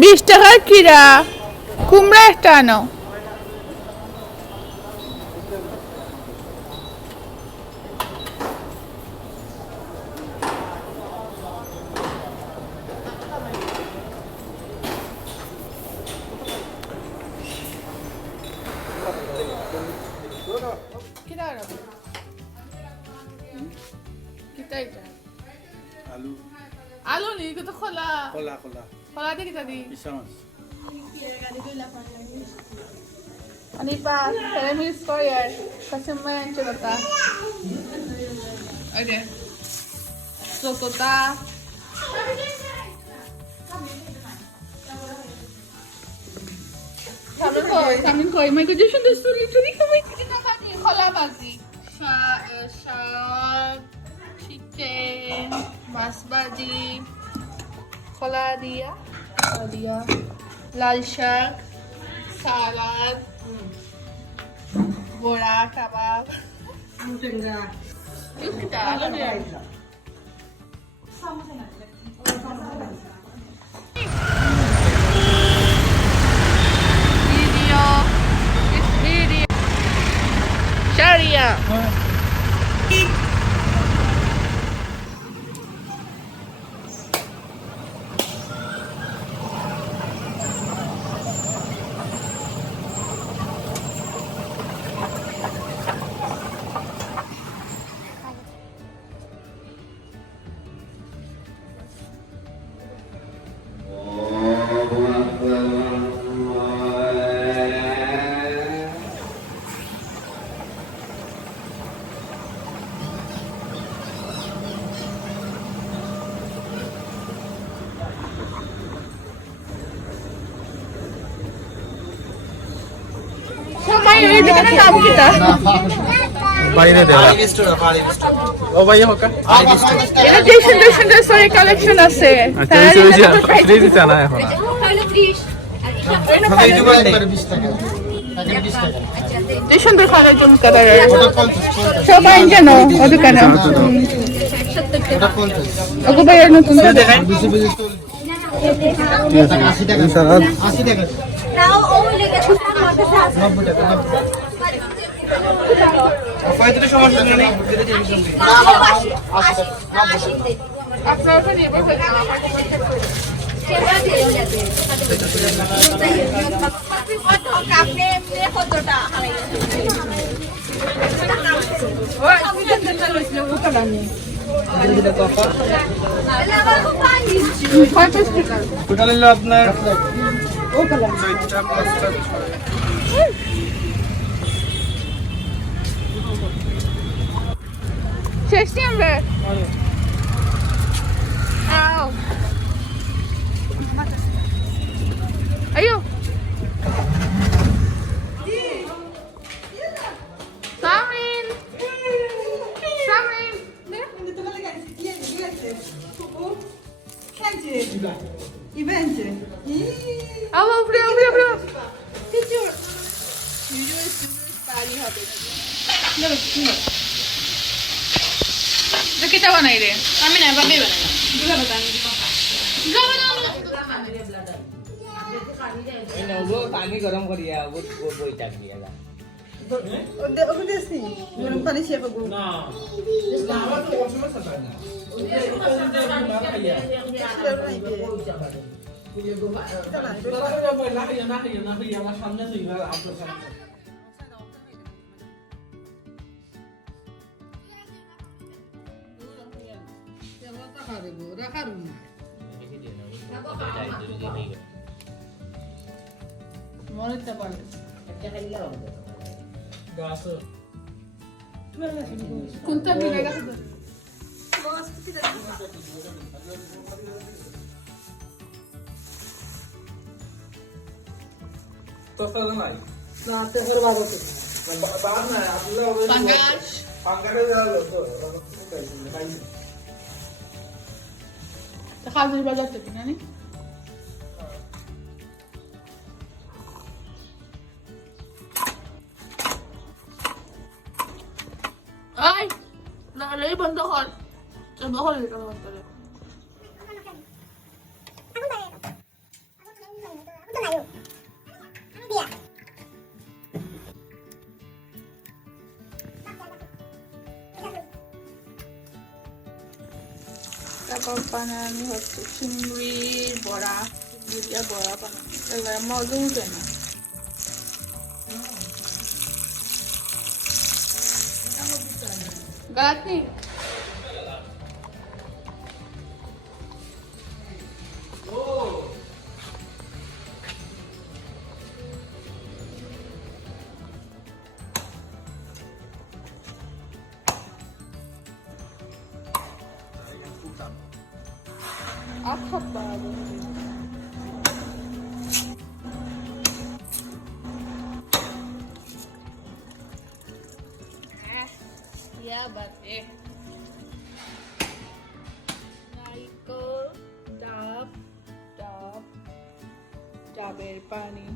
20 টাকার কিরা কুমড়া একটা আনো আলু আলু নি তো খোলা খোলা খোলা খোলা দিয়ে কিতা দি পিসামাস Ani pa, tell me square. Kasi may enchilada. Ay, din. Sokota. Samin ko. May ko dyan na suri-suri ka. May kinabati. Kola bazi. Shag. Chicken. Masbaji. Kola dia. Lal shag. Salad. Bora, kebab. Yuk kita, halo deh. Video. Sharia. May dikana naam kita. বাইরে দেলা ও ভাইয়া হোকা এটা যে সুন্দর সুন্দর sorry collection আছে আচ্ছা এই যে জানা এখন তাহলে 30 আর একবার 20 টাকা প্যাকেট 20 টাকা যে সুন্দর কালার জন্য কালার সবাই জানো ও দোকানে ওটা 50 ওগো ভাইয়া নতুন দেখেন 20 টাকা 80 টাকা 80 টাকা তাও ওই লেগে সুতার মধ্যে আছে 90 টাকা পঁয়ত্রিশ সমস্যা নেই আপনার ওখানে এবার টোটাল হলো আপনার September. Ow. Ayo. Samrin. Samrin. Alo, bro. तो कितना बनाई रे আমি না ভাবে বানাই দুলা বানাই দুলা ना वो पानी गरम करिया वो टाक दिया ওকে দেছি গরম পানি শেফ গো না মনেটা পারে গাছ কোনটা বিলে গেছে তো সাদা নাই না তে ঘর বাবা তো বাদ না আপনারা পাঙ্গাস পাঙ্গারে যাও তো তো খাজুর বাজার থেকে না নি ay nakalay banda kar sa bakal ka naman talaga তারপর বানানো হচ্ছে চিংড়ির বড়া, চিংড়ি দিয়ে বড়া বানানো, এগুলো মজা উঠে না। গালাতি 아팠다. Ya bate. নারিকেল ডাবের পানি।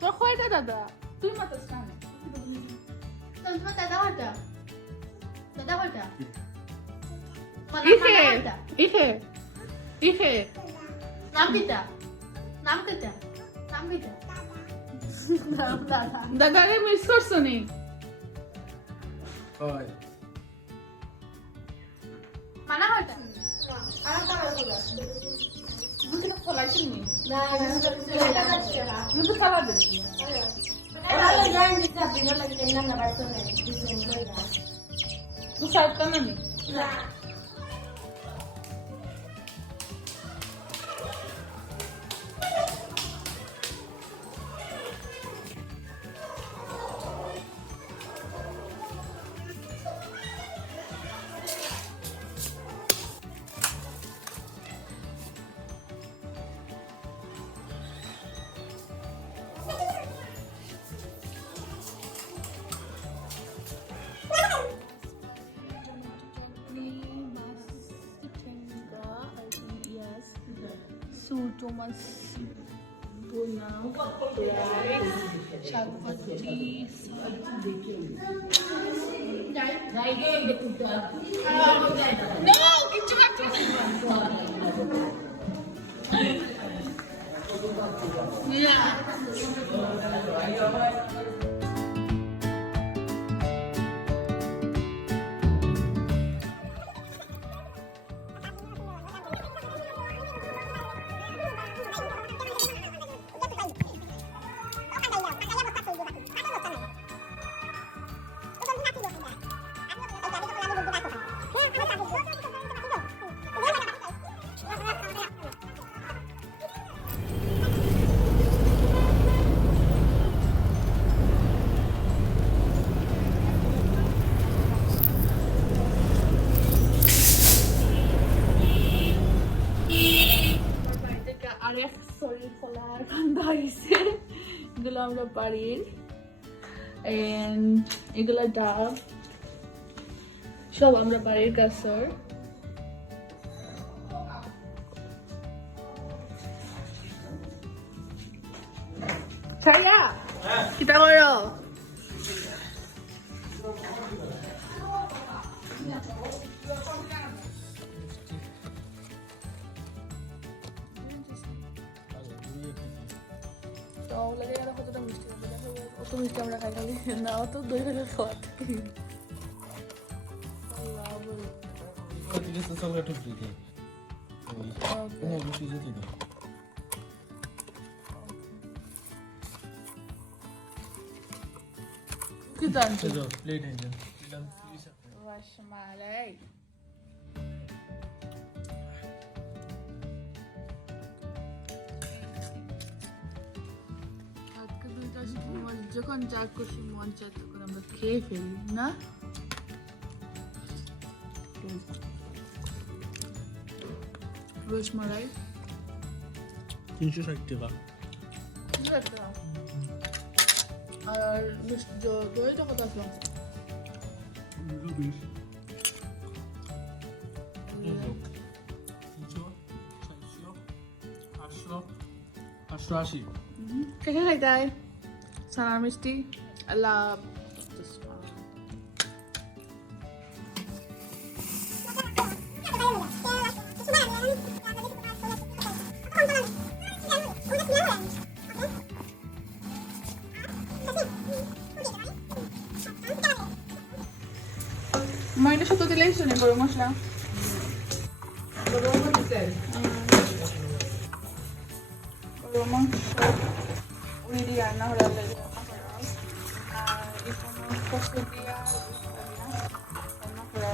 তোর কয়টা দাদা? তুই মাতাস না। তোমার দাদা হটা দাদা হটা ইহে নাম কিটা নাম কিটা নাম কিটা নাম দাদা দাদারে মিস করছো নি? হয় মানা হটা আর কারা হটা মুখে ফলাইছি নি? না এটা যাচ্ছে না মুখে ফলা দিছি। Kalau jangan bisa bilang lagi tenang nggak baca nih, bisa enggak ya? তুই সাইড না নি? Nah, Thomas Bona শাকভাজি No, কিছু খাচ্ছি না। আরেক সরি খোলার গন্ধ হয়েছে। এগুলো আমরা বাড়ির এগুলো ডাব সব আমরা বাড়ির গাছের। ছায়া কিতা করো? অত মিষ্টি আমরা খাই খালি না, অত দই ফেলে খাওয়া কি জানছো প্লেট হয়ে রসমালাই আজকে দুইটার সময় যখন যা খুশি মন চায় তখন আমরা খেয়ে ফেলি না রসমালাই 360 টাকা ঠিক আছে আর দইটা কত আসলো 220 880 কে কে খাইতে হয় সানার মিষ্টি আল্লাহ মাইটা সাথে দিলেই শুনে গরম মশলা গরম মাংস উড়ি দিয়ে রান্না হলে আর এখানে কষে দিয়া রান্না করা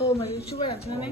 ও মাই সুগার আছে না